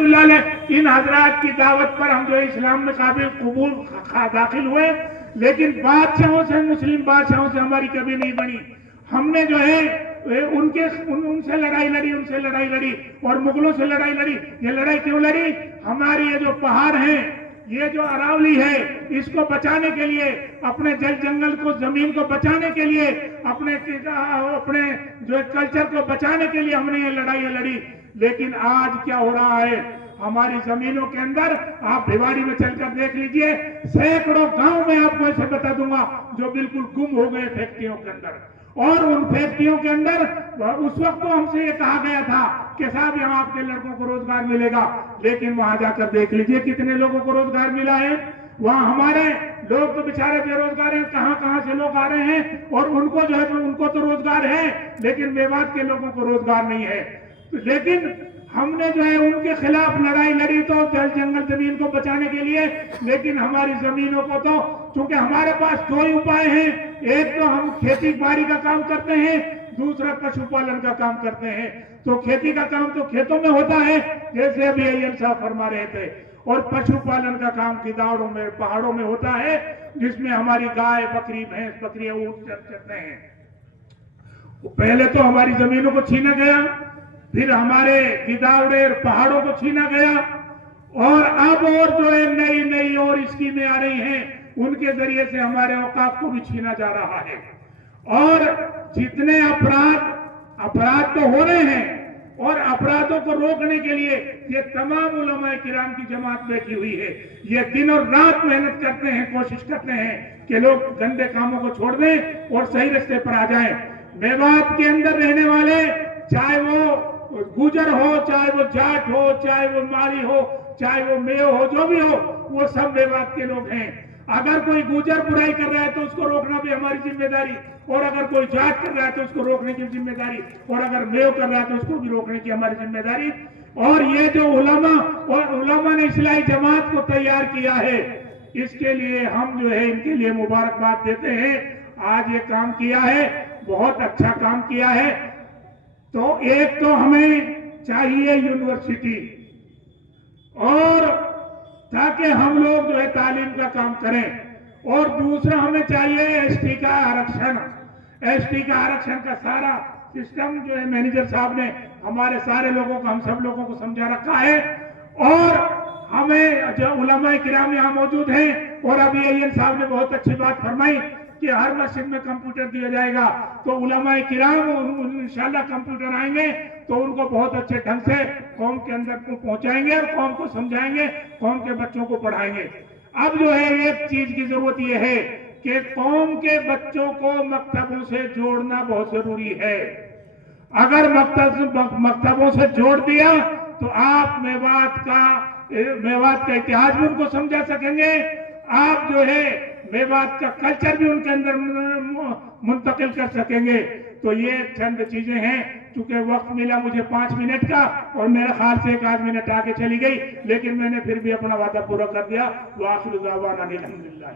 اللہ علیہ ان حضرات کی دعوت پر ہم جو اسلام میں قابل قبول داخل ہوئے، لیکن بادشاہوں سے، مسلم بادشاہوں سے ہماری کبھی نہیں بنی. ہم نے جو ہے ان سے لڑائی لڑی اور مغلوں سے لڑائی لڑی. یہ لڑائی کیوں لڑی؟ ہماری یہ جو پہاڑ ہیں، یہ جو اراولی ہے، اس کو بچانے کے لیے، اپنے جل جنگل کو، زمین کو بچانے کے لیے، اپنے جو کلچر کو بچانے کے لیے ہم نے یہ لڑائیاں لڑی. لیکن آج کیا ہو رہا ہے ہماری زمینوں کے اندر؟ آپ بھیواری میں چل کر دیکھ لیجئے، سینکڑوں گاؤں میں آپ کو ایسے بتا دوں گا جو بالکل گم ہو گئے فیکٹریوں کے اندر. اور ان فیکٹریوں کے اندر اس وقت تو ہم سے یہ کہا گیا تھا کہ صاحب یہاں آپ کے لڑکوں کو روزگار ملے گا، لیکن وہاں جا کر دیکھ لیجئے کتنے لوگوں کو روزگار ملا ہے. وہاں ہمارے لوگ تو بیچارے بے روزگار ہیں، کہاں سے لوگ آ رہے ہیں، اور ان کو جو ہے ان کو تو روزگار ہے، لیکن میوات کے لوگوں کو روزگار نہیں ہے. لیکن ہم نے جو ہے ان کے خلاف لڑائی لڑی تو جل جنگل زمین کو بچانے کے لیے، لیکن ہماری زمینوں کو تو چونکہ ہمارے پاس دو ہی اپائے ہیں، ایک تو ہم کھیتی باڑی کا کام کرتے ہیں، دوسرا پشو پالن کا کام کرتے ہیں. تو کھیتی کا کام تو کھیتوں میں ہوتا ہے جیسے ابھی ایل صاحب فرما رہے تھے، اور پشو پالن کا کام کداڑوں میں، پہاڑوں میں ہوتا ہے، جس میں ہماری گائے، بکری، بھینس، بکریاں، اونٹ چرتے ہیں. پہلے تو ہماری زمینوں کو چھینا گیا، پھر ہمارے گداوڑے اور پہاڑوں کو چھینا گیا، اور اب اور جو ہے نئی اور اسکیمیں آ رہی ہیں، ان کے ذریعے سے ہمارے اوقاف کو بھی چھینا جا رہا ہے. اور جتنے اپرادھ تو ہو رہے ہیں، اور اپرادھوں کو روکنے کے لیے یہ تمام علماء کرام کی جماعت بیٹھی ہوئی ہے. یہ دن اور رات محنت کرتے ہیں، کوشش کرتے ہیں کہ لوگ گندے کاموں کو چھوڑ دیں اور صحیح رستے پر آ جائیں. میوات کے اندر رہنے والے، چاہے وہ گوجر ہو، چاہے وہ جاٹ ہو، چاہے وہ مالی ہو، چاہے وہ میو ہو، جو بھی ہو، وہ سب میوات کے لوگ ہیں. اگر کوئی گوجر برائی کر رہا ہے تو اس کو روکنا بھی ہماری ذمہ داری، اور اگر کوئی جاٹ کر رہا ہے تو اس کو روکنے کی ذمہ داری، اور اگر میو کر رہا ہے تو اس کو بھی روکنے کی ہماری ذمہ داری. اور یہ جو علماء نے اصلاحی جماعت کو تیار کیا ہے، اس کے لیے ہم جو ہے ان کے لیے مبارکباد دیتے ہیں. آج یہ کام کیا ہے، بہت اچھا کام کیا ہے. تو ایک تو ہمیں چاہیے یونیورسٹی، اور تاکہ ہم لوگ جو ہے تعلیم کا کام کریں، اور دوسرا ہمیں چاہیے ایس ٹی کا آرکشن. ایس ٹی کا آرکشن کا سارا سسٹم جو ہے مینیجر صاحب نے ہمارے سارے لوگوں کو، ہم سب لوگوں کو سمجھا رکھا ہے. اور ہمیں جو علماء کرام یہاں موجود ہیں، اور ابھی ایل صاحب نے بہت اچھی بات فرمائی کہ ہر مسجد میں کمپیوٹر دیا جائے گا، تو علماء کرام انشاءاللہ کمپیوٹر آئیں گے تو ان کو بہت اچھے ڈھنگ سے قوم کے اندر پہنچائیں گے، اور قوم کو سمجھائیں گے، قوم کے بچوں کو پڑھائیں گے. اب جو ہے ایک چیز کی ضرورت یہ ہے کہ قوم کے بچوں کو مکتبوں سے جوڑنا بہت ضروری ہے. اگر مکتبوں سے جوڑ دیا تو آپ میوات کا اتحاد بھی ان کو سمجھا سکیں گے، آپ جو ہے میوات کا کلچر بھی ان کے اندر منتقل کر سکیں گے. تو یہ چند چیزیں ہیں. چونکہ وقت ملا مجھے 5 منٹ کا، اور میرے خیال سے 1 منٹ آگے چلی گئی، لیکن میں نے پھر بھی اپنا وعدہ پورا کر دیا. وآخر دعوانا الحمدللہ.